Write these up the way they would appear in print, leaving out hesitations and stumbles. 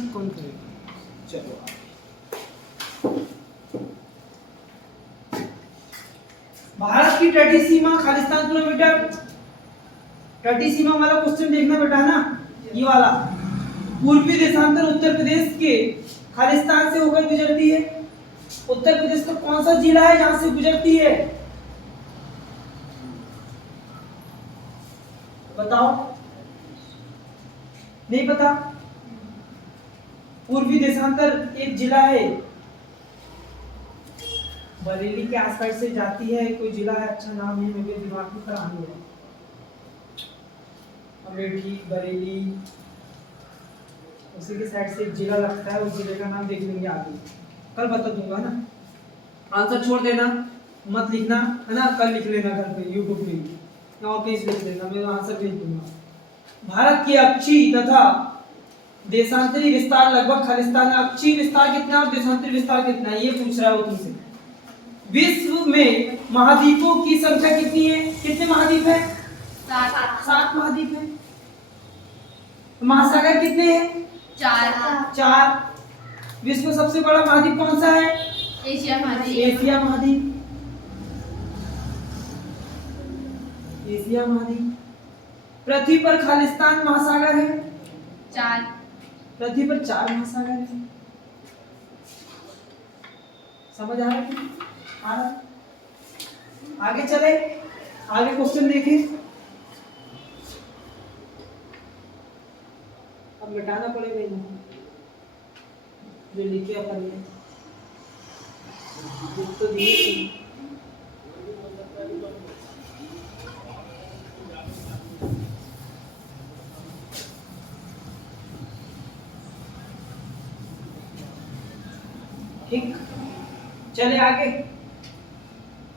मेहनत कौन करेगा। चलो भारत की तटीय सीमा खालिस्तान किलोमीटर, तटीय सीमा वाला क्वेश्चन देखना बेटा है ना, ये वाला। पूर्वी देशांतर उत्तर प्रदेश के खालिस्तान से होकर गुजरती है। उत्तर प्रदेश का कौन सा जिला है जहां से गुजरती है, बताओ। नहीं पता? पूर्वी देशांतर एक जिला है, बरेली के आसपास से जाती है, कोई जिला है, अच्छा नाम नहीं मेरे दिमाग में खराब हो रहा। अमेठी, बरेली, उसी के साइड से एक जिला लगता है, उस जिले का नाम देख लेंगे आगे, कल बता दूंगा ना। आंसर छोड़ देना, मत लिखना है ना, कल लिख लेना घर पे यूट्यूब पे और कहीं लिख लेना, मैं आंसर भेज दूंगा। भारत की अक्षीय तथा देशांतरी विस्तार लगभग खालिस्तान। अक्षीय विस्तार कितना और देशांतरी विस्तार कितना, ये पूछ रहा है वो तुमसे। विश्व में महाद्वीपों की संख्या कितनी है, कितने महाद्वीप है? 7 महाद्वीप है। महासागर कितने हैं? 4। विश्व में सबसे बड़ा महाद्वीप कौन सा है? एशिया महाद्वीप। एशिया महाद्वीप, एशिया महाद्वीप। पृथ्वी पर खालिस्तान महासागर है 4। पृथ्वी पर 4 महासागर है। समझ आ रहा है? आ रहा? आगे चले, आगे क्वेश्चन देखें। अब मिटाना पड़ेगा इनको जो लिखे अपन ने, तो दिए ठीक। चले आगे,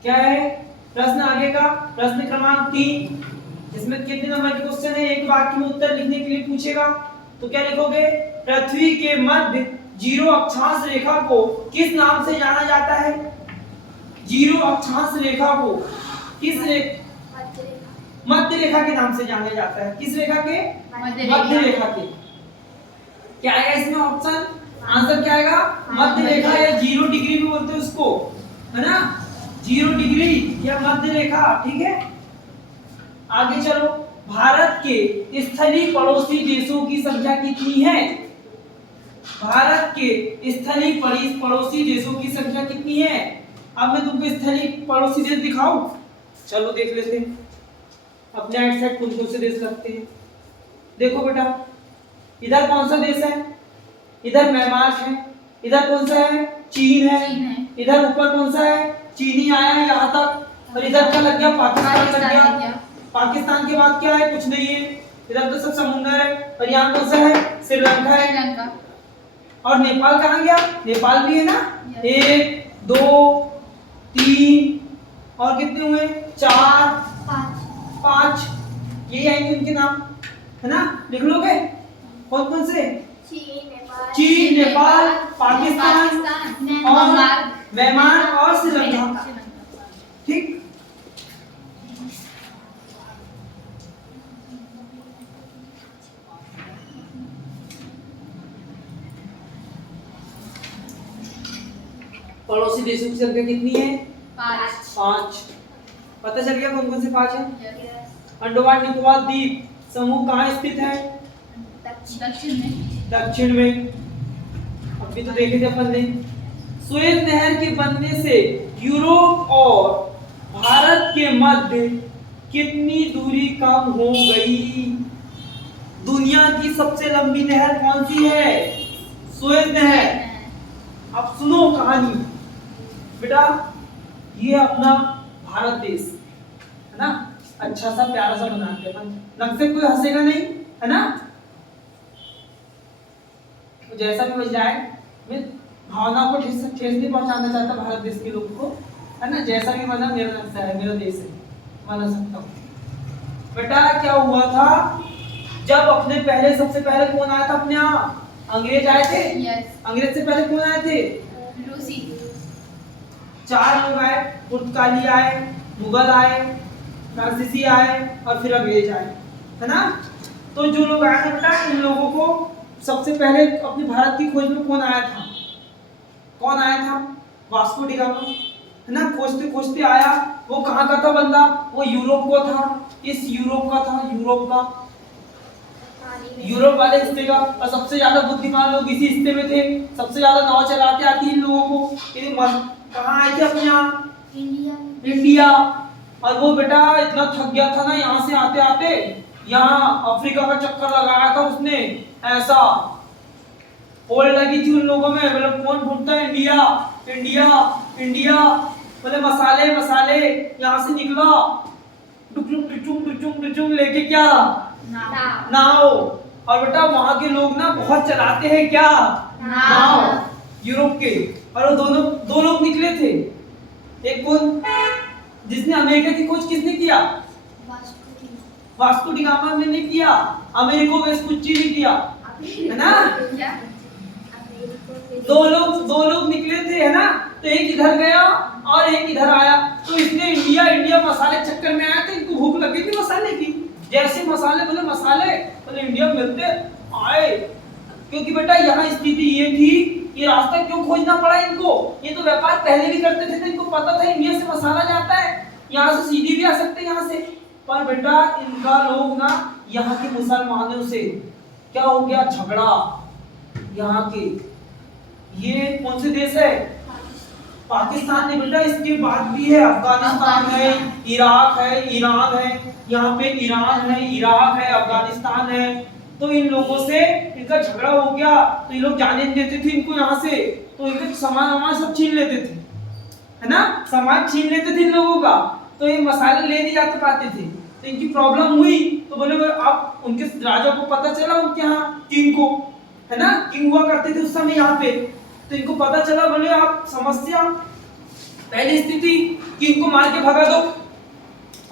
क्या है प्रश्न आगे का? प्रश्न क्रमांक 3, इसमें कितने नंबर के क्वेश्चन है? एक वाक्य में उत्तर लिखने के लिए पूछेगा, तो क्या लिखोगे? पृथ्वी के मध्य जीरो अक्षांश रेखा को किस नाम से जाना जाता है? जीरो अक्षांश रेखा को किस मध्य रेखा के नाम से जाना जाता है। किस रेखा के? मध्य रेखा के। क्या आएगा इसमें ऑप्शन? आंसर क्या आएगा? मध्य रेखा या 0 डिग्री भी बोलते हैं उसको, है ना, 0 डिग्री या मध्य रेखा। ठीक है, आगे चलो। भारत के स्थलीय पड़ोसी देशों की संख्या कितनी है? भारत के स्थलीय पड़ोसी देशों की संख्या कितनी है? अब मैं तुमको स्थलीय पड़ोसी देश दिखाऊं? चलो देख लेते हैं, अपने आइट साइड कौन से देश लगते हैं। देखो बेटा, इधर कौन सा देश है? इधर म्यांमार है। इधर कौन सा है? चीन है। इधर ऊपर कौन सा है? चीनी आया है यहाँ तक, और इधर क्या लग गया? पाकिस्तान लग गया। पाकिस्तान के बाद क्या है? कुछ नहीं है, इधर तो सब समुद्र है। और यहाँ कौन सा है? श्रीलंका है। और नेपाल कहाँ गया? नेपाल भी है ना। 1 2 3 और कितने हुए? 4 5। यही आएंगे उनके नाम, है ना। लिख लोगे कौन कौन से? चीन, नेपाल, पाकिस्तान और म्यांमार और श्रीलंका। ठीक, पड़ोसी देशों की संख्या कितनी है? 5। पता चल गया कौन कौन से 5 है? अंडमान निकोबार द्वीप समूह कहाँ स्थित है? दक्षिण में। अभी तो देखे थे अपन ने। सुएज नहर के बनने से यूरोप और भारत के मध्य कितनी दूरी कम हो गई? दुनिया की सबसे लंबी नहर कौन सी है? सुएज नहर। अब सुनो कहानी बेटा, ये अपना भारत देश है ना, अच्छा सा प्यारा सा बनाते हैं, नक्शे कोई हंसेगा नहीं, है ना। तो जैसा भी बच जाए, मैं भावना को ठेस नहीं पहुंचाना चाहता भारत देश के लोगों को, है ना। जैसा भी बना मेरा नक्शा है, मेरा देश है, बना सकता हूँ। बेटा क्या हुआ था, जब अपने पहले सबसे पहले कौन आया था अपने यहाँ? अंग्रेज आए थे। अंग्रेज से पहले कौन आए थे? रूसी। 4 लोग आए, पुर्तगाली आए, मुगल आए, फ्रांसीसी आए और फिर अंग्रेज आए, है ना। तो जो लोग आए थे बेटा, इन लोगों को सबसे पहले अपने भारत की खोज में कौन आया था? कौन आया था? वास्को डी गामा, है ना। खोजते खोजते आया। वो कहाँ का था बंदा? वो यूरोप को था। इस यूरोप का था, यूरोप का, यूरोप वाले हिस्से का। और सबसे ज्यादा बुद्धिमान लोग इसी हिस्से में थे। सबसे ज्यादा नाव चलाते आती इन लोगों को। कहाँ आए थे अपने यहाँ? इंडिया। और वो बेटा इतना थक गया था ना यहाँ से आते आते, यहाँ अफ्रीका का चक्कर लगाया था उसने। ऐसा होड़ लगी थी उन लोगों में, मतलब कौन ढूंढता है? India India India. बोले मसाले मसाले। यहाँ से निकला डुचुम लेके क्या? नाव। और बेटा वहां के लोग ना बहुत चलाते हैं क्या? नाव। यूरोप के। और वो दोनों दो लोग निकले थे। एक कौन? जिसने अमेरिका की खोज किसने किया? वास्को डी गामा ने किया। अमेरिको वेस्पुच्ची ने किया, है ना। दो लोग निकले थे, है ना। तो एक इधर गया और एक इधर आया। तो इसने इंडिया इंडिया मसाले चक्कर में आया था। इनको भूख लगी थी मसाले की। जैसे मसाले बोले इंडिया मिलते आए। क्योंकि बेटा यहाँ स्थिति ये थी, ये रास्ता क्यों खोजना पड़ा इनको? ये तो व्यापार पहले भी करते थे, तो इनको पता था इंडिया से मसाला जाता है, यहाँ से सीधी भी आ सकते हैं यहाँ से। पर बेटा इनका लोग ना यहाँ के मुसलमानों से क्या हो गया? झगड़ा। यहाँ के ये कौन से देश है? पाकिस्तान ने बेटा। इसके बाद भी है अफगानिस्तान है, इराक है, ईरान है। यहाँ पे ईरान है, इराक है, अफगानिस्तान है। तो इन लोगों से इनका झगड़ा हो गया। तो ये लोग जाने नहीं देते थे इनको यहाँ से। तो इनके सामान सब छीन लेते थे, है ना। सामान छीन लेते थे इन लोगों का। तो ये मसाले ले नहीं जाते पाते थे। तो इनकी प्रॉब्लम हुई। तो बोले आप, उनके राजा को पता चला, उनके यहाँ किंग को, है ना, किंग हुआ करते थे उस समय यहाँ पे। तो इनको पता चला, बोले आप समस्या, पहली स्थिति कि इनको मार के भगा दो।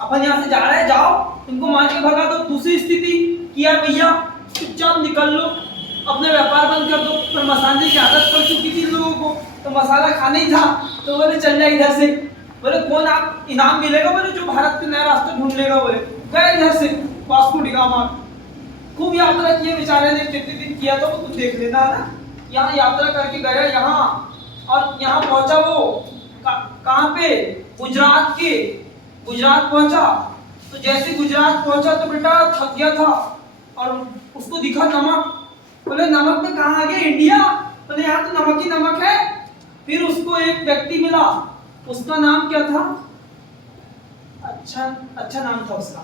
अपन यहाँ से जा रहे हैं, जाओ, इनको मार के भगा दो। दूसरी स्थिति किया भैया चुपचाप निकल लो, अपना व्यापार बंद कर दो। पर मसाले की आदत पड़ चुकी थी लोगों को, तो मसाला खाना ही था। तो बोले चल जाए इधर से। बोले कौन आप इनाम मिलेगा? बोले जो भारत के नया रास्ता ढूंढ लेगा। बोले गए इधर से वास्को डी गामा। खूब यात्रा किए बेचारे ने, कितने दिन किया था वो तुम देख लेना, है ना। यहाँ यात्रा करके गया यहाँ, और यहाँ पहुंचा वो कहाँ पे? गुजरात के। गुजरात पहुंचा। तो जैसे गुजरात पहुंचा तो बेटा थक गया था और उसको दिखा नमक। बोले नमक में कहाँ आ गया? इंडिया। बोले यहाँ तो नमक ही नमक है। फिर उसको एक व्यक्ति मिला, उसका नाम क्या था? अच्छा नाम था उसका।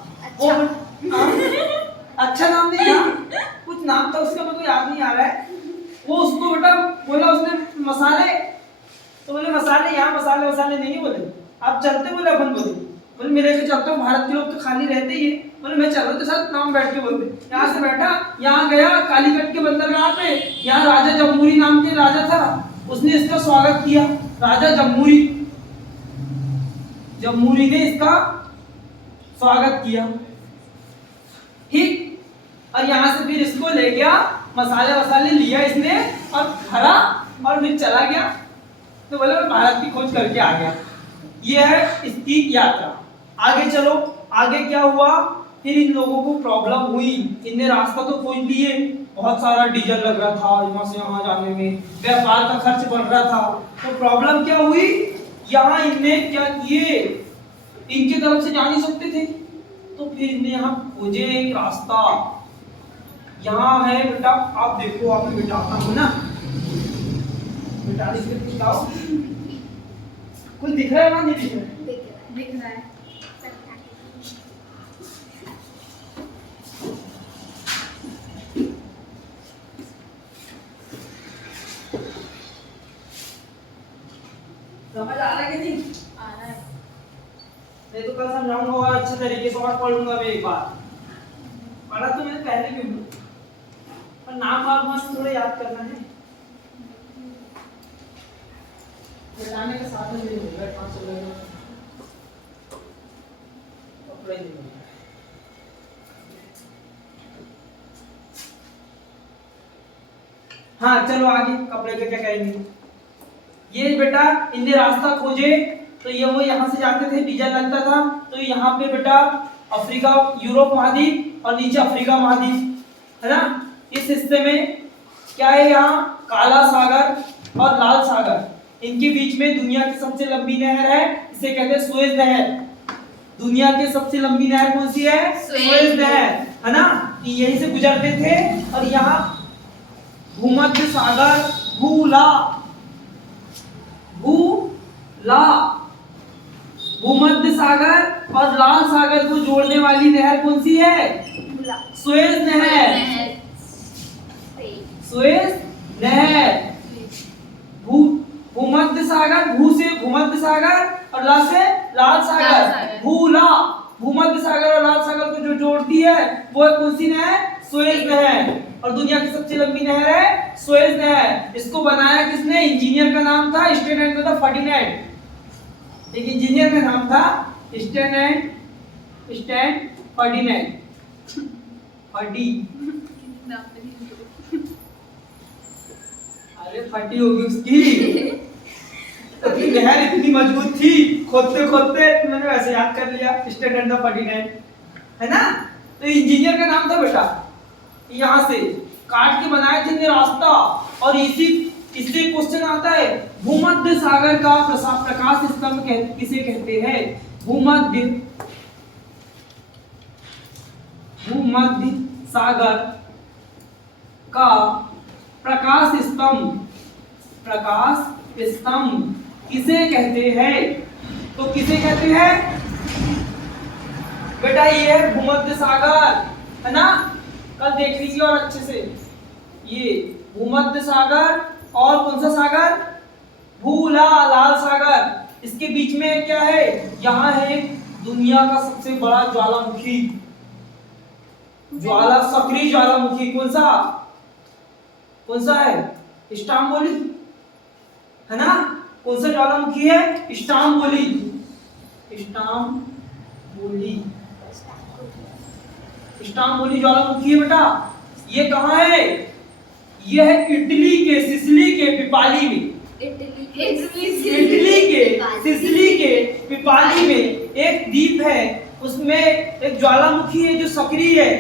अच्छा नाम नहीं था, कुछ नाम था उसका, मुझे याद नहीं आ रहा है। वो उसको बेटा बोला उसने मसाले। तो बोले मसाले यहाँ मसाले नहीं। बोले आप चलते? बोले अपन। बोले मेरे को चलता हूँ, भारत के लोग तो खाली रहते ही है। बोले मैं चल रहा हूँ तो साथ नाम बैठ के बोलते। यहाँ से बैठा, यहाँ गया कालीकट के बंदरगाह पे। यहाँ राजा जम्मूरी नाम के राजा था, उसने इसका स्वागत किया। राजा जम्मूरी ने इसका स्वागत किया, ठीक। और यहाँ से फिर इसको ले गया, मसाले लिया इसने और भरा और फिर चला गया। तो बोले भारत की खोज करके आ गया। ये है इसकी यात्रा। आगे चलो, आगे क्या हुआ? फिर इन लोगों को प्रॉब्लम हुई। इनने रास्ता तो खोज लिए, बहुत सारा डीजल लग रहा था यहाँ से वहाँ जाने में, व्यापार का खर्च बढ़ रहा था। तो प्रॉब्लम क्या हुई? यहाँ इनने क्या किए, इनके तरफ से जा नहीं सकते थे। तो फिर इनने यहाँ खोजे एक रास्ता। यहाँ है बेटा, आप देखो, आप बिठाता हूँ ना, बिठा दीजिए। कुछ दिख रहा है ना? नहीं दिख रहा है? दिख रहा है। समझ आ रहा है कि नहीं? आ रहा है। नहीं तो कल समझाऊंगा और अच्छे तरीके से और पढ़ूंगा मैं एक बार। पढ़ा तो मैंने पहले भी, पर नाम और मस्त थोड़े याद करना है। बिठाने के साथ में नहीं होगा, 500 लगेगा। कपड़े नहीं होगा। हाँ चलो आगे, कपड़े के क्या कहेंगे? ये बेटा इनने रास्ता खोजे। तो ये वो यहाँ से जाते थे, डीजल लगता था। तो यहाँ पे बेटा अफ्रीका, यूरोप महाद्वीप और नीचे अफ्रीका महाद्वीप, है ना। इस हिस्से में क्या है यहाँ? काला सागर और लाल सागर, इनके बीच में दुनिया की सबसे लंबी नहर है, इसे कहते हैं सुएज नहर। दुनिया की सबसे लंबी नहर कौन सी है? सुएज नहर, है ना? यहीं से गुजरते थे। और यहाँ भूमध्य सागर, भूला भूमध्य सागर और लाल सागर को जोड़ने वाली नहर कौन सी है? सुएज नहर। सुएज नहर। भूमध्य सागर, भू से भूमध्य सागर और ला से लाल सागर, भूला भूमध्य सागर और लाल सागर को जो जोड़ती है वो है कौन सी नहर? सुएज नहर। और दुनिया की सबसे लंबी नहर है सुएज नहर। इसको बनाया किसने? इंजीनियर का नाम था स्टेन फर्डिनेंड। एक इंजीनियर का नाम था स्टेन फर्डिनेंड। अरे फटी होगी उसकी। तो नहर इतनी मजबूत थी, खोदते खोदते मैंने वैसे याद कर लिया स्टेन फर्डिनेंड, है ना? तो इंजीनियर का नाम था बेटा। यहाँ से काट के बनाए थे रास्ता। और इससे क्वेश्चन आता है, भूमध्य सागर का प्रकाश स्तंभ किसे कहते हैं? भूमध्य सागर का प्रकाश स्तंभ किसे कहते हैं? तो किसे कहते हैं बेटा? ये है भूमध्य सागर, है ना? कल देख लीजिए और अच्छे से। ये भूमध्य सागर और कौन सा सागर? भूला लाल सागर। इसके बीच में क्या है? यहाँ है दुनिया का सबसे बड़ा ज्वालामुखी, सक्रिय ज्वालामुखी। कौन सा है? स्ट्रोम्बोली, है ना? कौन सा ज्वालामुखी है? स्ट्रोम्बोली ज्वालामुखी है बेटा। ये कहाँ है? ये है इटली के सिसिली के पिपाली में। सिसिली के पिपाली में एक द्वीप है, उसमें एक ज्वालामुखी है जो सक्रिय है।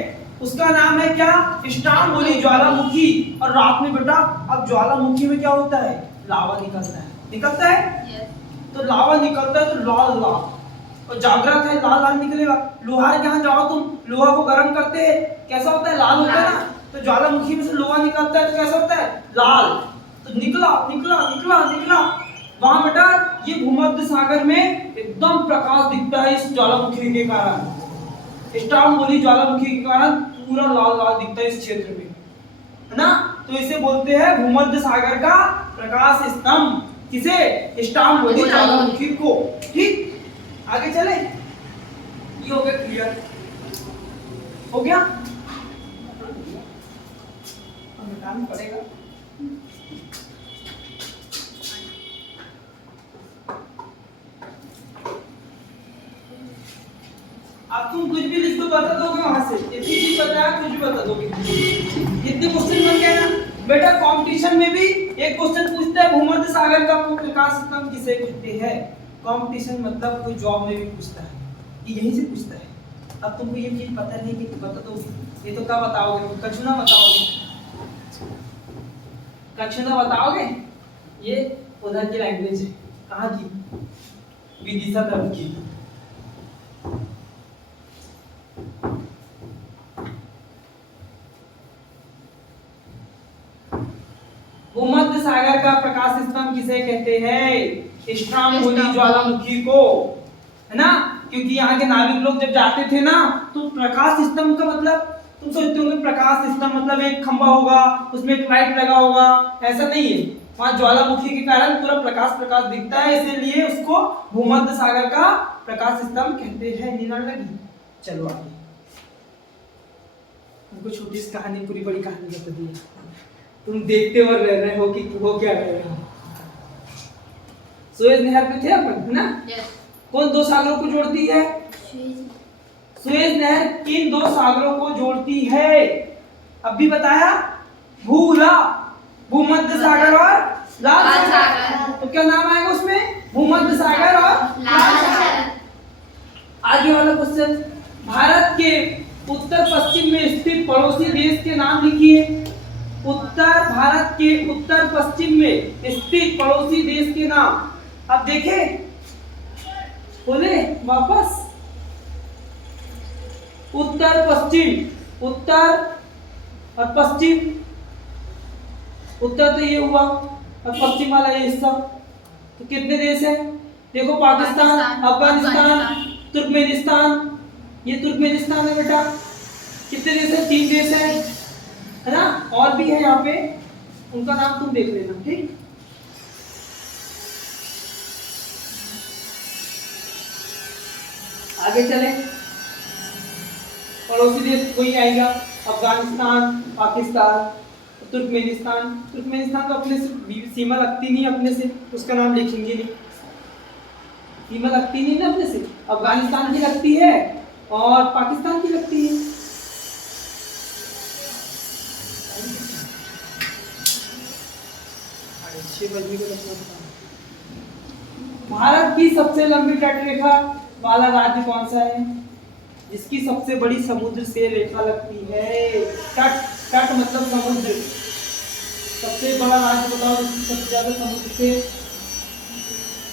उसका नाम है क्या? स्ट्रोम्बोली ज्वालामुखी। और रात में बेटा, अब ज्वालामुखी में क्या होता है? लावा निकलता है। तो लावा निकलता है तो लाल और जागृत है, लाल निकलेगा। लोहा के यहाँ जाओ तुम, लोहा को गर्म करते हैं, कैसा होता है? लाल होता है ना? तो ज्वालामुखी में से लोहा निकलता है तो कैसा होता है? लाल। तो निकला वहां बेटा, ये भूमध्य सागर में एकदम प्रकाश दिखता है इस ज्वालामुखी के कारण। स्ट्रोम्बोली ज्वालामुखी के कारण पूरा लाल दिखता है इस क्षेत्र में, है ना? तो इसे बोलते हैं भूमध्य सागर का प्रकाश स्तंभ। किसे? स्ट्रोम्बोली ज्वालामुखी को। ठीक, आगे चले। ये हो गया क्लियर? हो गया? हटाना पड़ेगा। अब तुम कुछ भी लिख दो, बता दोगे वहां से। इतनी चीज बताया, कुछ भी बता दोगे। इतने क्वेश्चन बन गए ना बेटा। कंपटीशन में भी एक क्वेश्चन पूछता है, भूमध्य सागर का प्रकाश स्तंभ किसे कहते हैं? कंपटीशन मतलब कोई जॉब में भी पूछता है, यहीं से पूछता है। अब तुमको ये चीज पता नहीं कि बता दोगे, ये तो क्या बताओगे? कछुना बताओगे? ये उधर की लैंग्वेज है। कहाँ की? विदिशा तरफ की। भूमध्य सागर का प्रकाश स्तंभ किसे कहते हैं? स्ट्रोम्बोली ज्वालामुखी को, है ना? क्योंकि यहाँ के नाविक लोग जब जाते थे ना, तो प्रकाश स्तंभ का मतलब तुम सोचते होंगे प्रकाश स्तंभ मतलब एक खंभा होगा, उसमें एक लाइट लगा होगा। ऐसा नहीं है। वहाँ ज्वालामुखी के कारण पूरा प्रकाश दिखता है, इसीलिए उसको भूमध्य सागर का प्रकाश स्तंभ कहते हैं। नींद आने लगी? चलो आगे। तुमको छोटी सी कहानी, पूरी बड़ी कहानी बता दी। तुम देखते और रह रहे हो कि वो क्या कर रहे हो। सुएज नहर पे थे अपन, है ना? कौन दो सागरों को जोड़ती है? सुएज नहर किन दो सागरों को जोड़ती है? अब भी बताया, भूला भूमध्य सागर और लाल सागर। तो क्या नाम आएगा उसमें? भूमध्य सागर और लाल सागर। आगे वाला क्वेश्चन, भारत के उत्तर पश्चिम में स्थित पड़ोसी देश के नाम लिखिए। उत्तर भारत के उत्तर पश्चिम में स्थित पड़ोसी देश के नाम। अब देखें, बोले वापस, उत्तर पश्चिम, उत्तर और पश्चिम, उत्तर तो ये हुआ और पश्चिम वाला ये हिस्सा, तो कितने देश हैं? देखो, पाकिस्तान, अफगानिस्तान, तुर्कमेनिस्तान, ये तुर्कमेनिस्तान है बेटा। कितने देश है? 3 देश है ना? और भी है यहाँ पे, उनका नाम तुम देख लेना, ठीक। आगे चले, पड़ोसी देश कोई आएगा, अफगानिस्तान, पाकिस्तान, तुर्कमेनिस्तान। तुर्कमेनिस्तान तो अपने से सीमा लगती नहीं अपने से, उसका नाम लिखेंगे नहीं, सीमा लगती नहीं ना अपने से। अफगानिस्तान की लगती है और पाकिस्तान की लगती है। भारत की सबसे लंबी तटरेखा वाला राज्य कौन सा है, जिसकी सबसे बड़ी समुद्र से रेखा लगती है? तट, तट मतलब समुद्र। सबसे बड़ा राज्य बताओ जिसकी सबसे ज्यादा समुद्र से।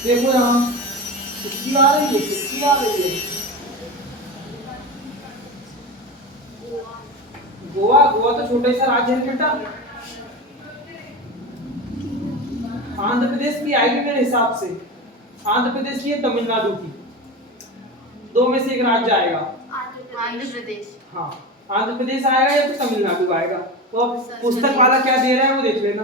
देखो यहाँ किसकी आ रही है, किसकी आ रही है? गोवा। गोवा तो छोटा सा राज्य है बेटा। आंध्र प्रदेश की आएगी मेरे हिसाब से, आंध्र प्रदेश की है, तमिलनाडु की, 2 में से एक राज्य आएगा। आंध्र प्रदेश। हाँ, आंध्र प्रदेश आएगा या तो तमिलनाडु आएगा। तो पुस्तक वाला क्या दे रहा है वो देख लेना।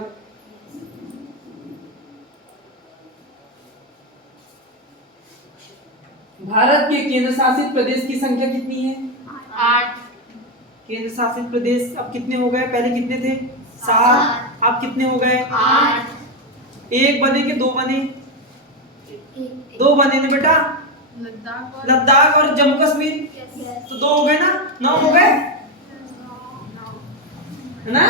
भारत के केंद्र शासित प्रदेश की संख्या कितनी है? 8। केंद्र शासित प्रदेश अब कितने हो गए? पहले कितने थे? 7। अब कितने हो गए? 8। 1 बने के 2 बने? 2 बने ने बेटा। लद्दाख और जम्मू कश्मीर तो 2 हो गए ना, 9 हो गए है ना।